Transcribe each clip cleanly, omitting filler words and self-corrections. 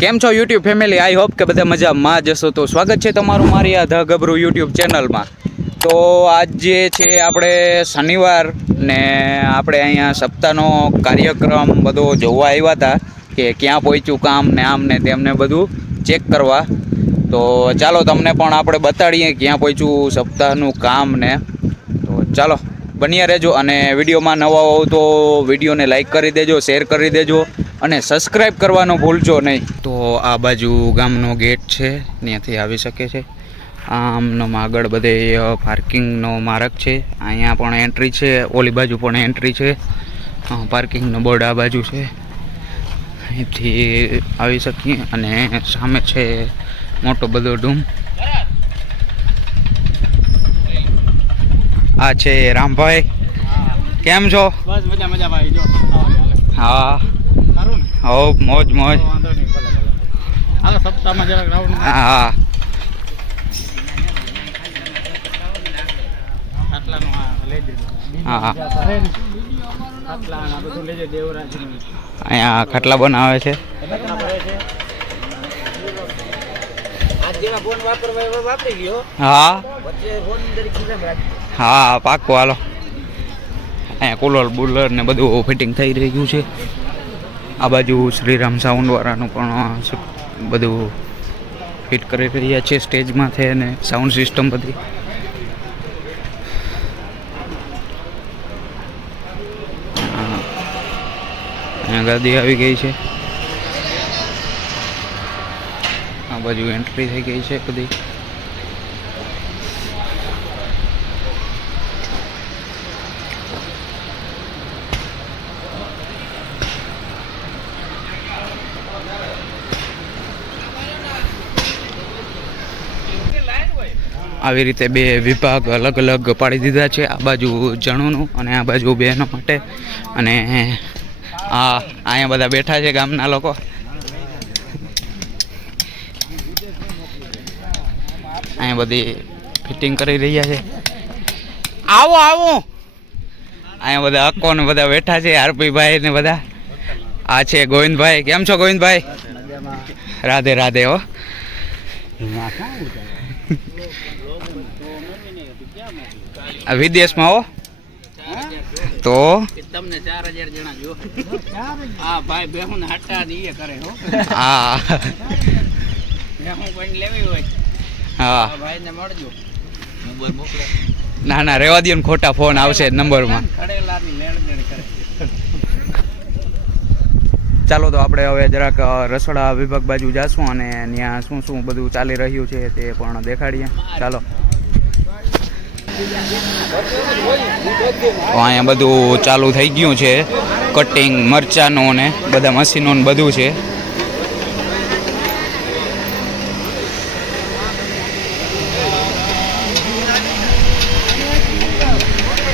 કેમ છો YouTube family? I hope કે બધા મજામાં જશો. તો સ્વાગત છે તમારું મારી આ ધ ગબરું યુટ્યુબ ચેનલમાં. તો આજ જે છે આપણે શનિવાર ને આપણે અહીંયા સપ્તાહનો કાર્યક્રમ બધો જોવા આવ્યા હતા કે ક્યાં પહોંચ્યું કામ ને આમ ને તેમને બધું ચેક કરવા. તો ચાલો તમને પણ આપણે બતાડીએ ક્યાં પહોંચ્યું સપ્તાહનું કામ ને. તો ચાલો બન્યા રહેજો અને વિડીયોમાં નવા હોવ તો વિડીયોને લાઈક કરી દેજો, શેર કરી દેજો અને સબસ્ક્રાઈબ કરવાનું ભૂલજો નહીં. તો આ બાજુ ગામનો ગેટ છે, ત્યાંથી આવી શકે છે. આમનો આગળ બધે પાર્કિંગનો માર્ગ છે, અહીંયા પણ એન્ટ્રી છે, ઓલી બાજુ પણ એન્ટ્રી છે. પાર્કિંગનો બોર્ડ આ બાજુ છે, અહીંથી આવી શકીએ. અને સામે છે મોટો બધો ડૂમ. આ છે રામભાઈ, કેમ છો? બસ મજા મજા ભાઈ. જો હા સારું ને? હો મોજ મોજ. વાંધો નહીં, ભલે ભલે. હાલો સપ્તાહમાં જરાક રાઉન્ડ હા આટલાનું હા લઈ દેજો. હા આટલા આ બધું લઈ જાય દેવરાજનું. અહીંયા ખાટલા બનાવે છે. કેટલા ભરે છે? આ જેવા ફોન વાપરવા એવા વાપરી ગયો. હા વચ્ચે ફોન જરી ખીચામાં રાખજો. હા પાક્કું હાલો. અહીંયા કુલર બુલર ને બધું ફિટિંગ થઈ રહ્યું છે. આ બાજુ શ્રીરામ સાઉન્ડવાળાનું પણ બધું ફિટ કરી રહ્યા છે સ્ટેજમાં છે ને સાઉન્ડ સિસ્ટમ બધી. અહીંયા ગાદી આવી ગઈ છે. આ બાજુ એન્ટ્રી થઈ ગઈ છે બધી. આવી રીતે બે વિભાગ અલગ અલગ પાડી દીધા છે, આ બાજુ જણોનું અને આ બાજુ બહેનો માટે. અને આ અહીંયા બધા બેઠા છે ગામના લોકો. અહીંયા બધી ફિટિંગ કરી રહ્યા છે. આવો આવો. અહીંયા બધા અક્કો ને બધા બેઠા છે, આરપીભાઈ ને બધા. આ છે ગોવિંદભાઈ, કેમ છો ગોવિંદભાઈ? રાધે રાધે. હો વિદેશમાં હો તો તમને 4000 જણા જો. હા ભાઈ બેહું હટા દીએ કરે હો. હા બેહું પણ લેવી હોય હા ભાઈ ને મળજો. નંબર મોકલો. ના ના રેવા દો ને, ખોટા ફોન આવશે નંબરમાં. ખડેલાની લેણદેણ કરે. ચાલો તો આપણે હવે જરાક રસોડા વિભાગ બાજુ જાશું અને ત્યાં શું શું બધું ચાલી રહ્યું છે તે પણ દેખાડીએ. ચાલો. અહીંયા બધું ચાલુ થઈ ગયું છે, કટિંગ મરચાંનું ને બધા મશીનો ને બધું છે.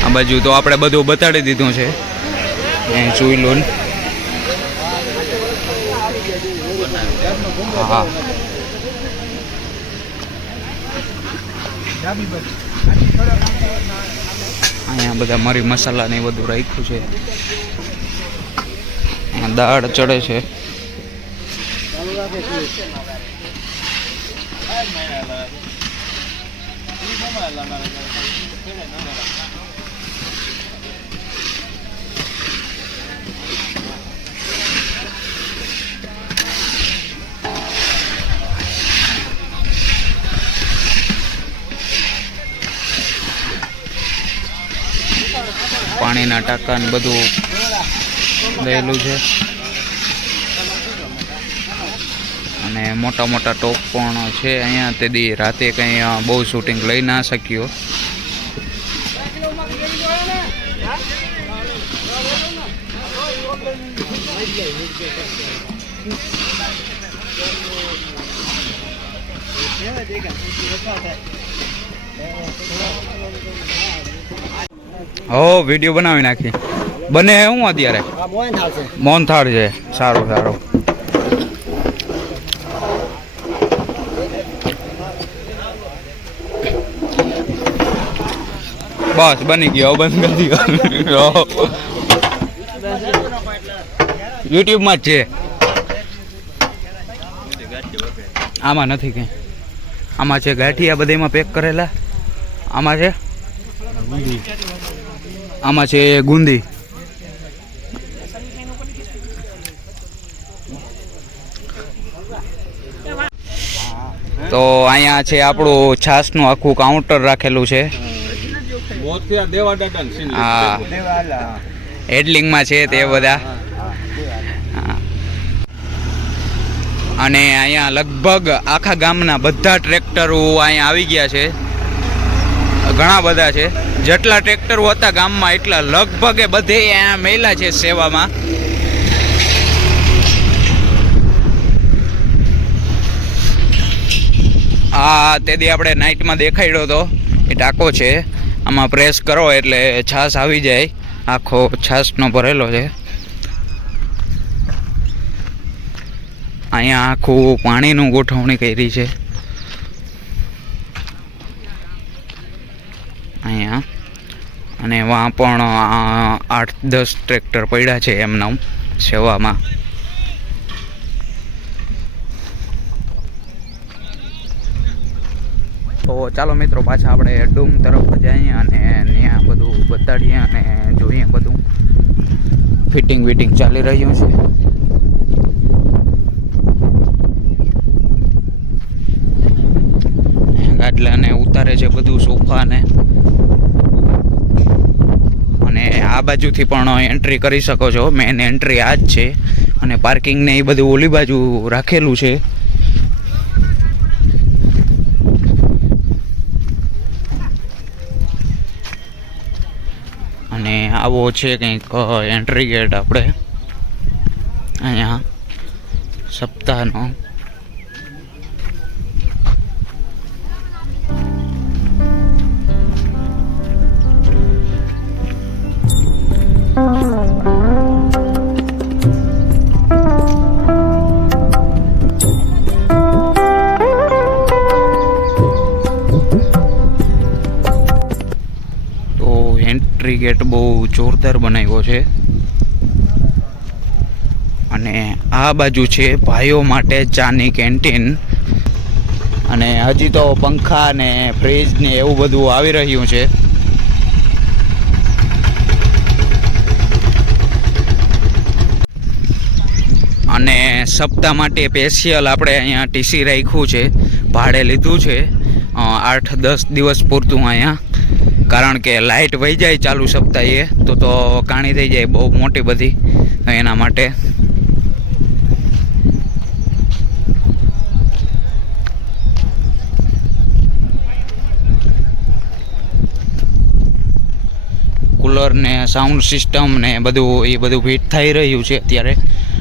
આ બાજુ તો આપણે બધું બતાડી દીધું છે. ચૂઈલું હા અહીંયા બધા મરી મસાલા ને બધું રાખ્યું છે. અહીંયા દાળ ચડે છે. પાણીના ટાંકા ને બધું દયેલું છે. અને મોટા મોટા ટોપ પણ છે અહીંયા. તે દી રાતે કંઈ બહુ શૂટિંગ લઈ ના શક્યો. હો વિડીયો બનાવી નાખી. બને હું અત્યારે મોહનથાળ છે. સારું સારું. બસ બની ગયો, બંધ કરી દીધો. યુટ્યુબમાં જ છે. આમાં નથી કંઈ. આમાં છે ગાંઠિયા બધામાં પેક કરેલા. આમાં છે ગુંદી. તો અહીંયા છે આપણું છાસનું આખું કાઉન્ટર રાખેલું છે. હા, હેડલિંગમાં છે તે બધા. હા. અને અહીંયા લગભગ આખા ગામના બધા ટ્રેક્ટરો અહીંયા આવી ગયા છે. ઘણા બધા છે. જેટલા ટ્રેક્ટરો હતા ગામમાં એટલા લગભગ બધે અહીંયા મહિલા છે સેવામાં. આ તેથી આપણે નાઇટમાં દેખાડ્યો હતો એ ટાંકો છે. આમાં પ્રેસ કરો એટલે છાશ આવી જાય. આખો છાશનો ભરેલો છે. અહીંયા આખું પાણીનું ગોઠવણી કરી છે અહીંયા. અને વાં પણ 8-10 ટ્રેક્ટર પડ્યા છે એમના સેવામાં. તો ચાલો મિત્રો પાછા આપણે ડૂમ તરફ જઈએ અને ત્યાં બધું બતાડીએ અને જોઈએ બધું ફિટિંગ ચાલી રહ્યું છે. ગાડલાને ઉતારે છે બધું સોફાને. અને આ બાજુથી પણ એન્ટ્રી કરી શકો છો. મેન એન્ટ્રી આ જ છે. અને પાર્કિંગને એ બધું ઓલી બાજુ રાખેલું છે. અને આવો છે કંઈક એન્ટ્રી ગેટ આપણે અહીંયા સપ્તાહનો. એન્ટ્રી ગેટ બહુ જોરદાર બનાવ્યો છે. અને આ બાજુ છે ભાઈઓ માટે ચાની કેન્ટીન. અને હજી તો પંખા ને ફ્રીજ ને એવું બધું આવી રહ્યું છે. અને સપ્તાહ માટે સ્પેશિયલ આપણે અહીંયા ટીસી રાખ્યું છે. ભાડે લીધું છે 8-10 દિવસ પૂરતું અહીંયા. કારણ કે લાઇટ વહી જાય ચાલુ સપ્તાહે તો કાણી થઈ જાય બહુ મોટી બધી. એના માટે કુલર ને સાઉન્ડ સિસ્ટમ ને બધું ફિટ થઈ રહ્યું છે અત્યારે.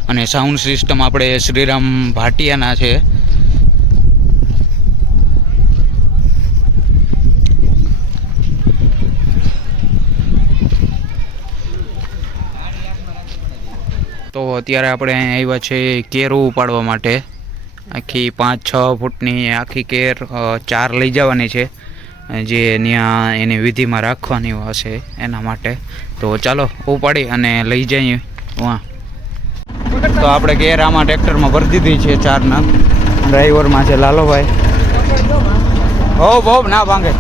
અને સાઉન્ડ સિસ્ટમ આપણે શ્રીરામ ભાટિયાના છે. તો અત્યારે આપણે અહીંયા આવ્યા છે કેરું ઉપાડવા માટે. આખી 5-6 ફૂટની આખી કેર 4 લઈ જવાની છે, જે ત્યાં એની વિધિમાં રાખવાની હશે એના માટે. તો ચાલો ઉપાડી અને લઈ જઈએ વાં. તો આપણે કેર આમાં ટ્રેક્ટરમાં ભરી દીધી છે 4 નંગ. ડ્રાઈવરમાં છે લાલોભાઈ. હો બહુ ના ભાંગે.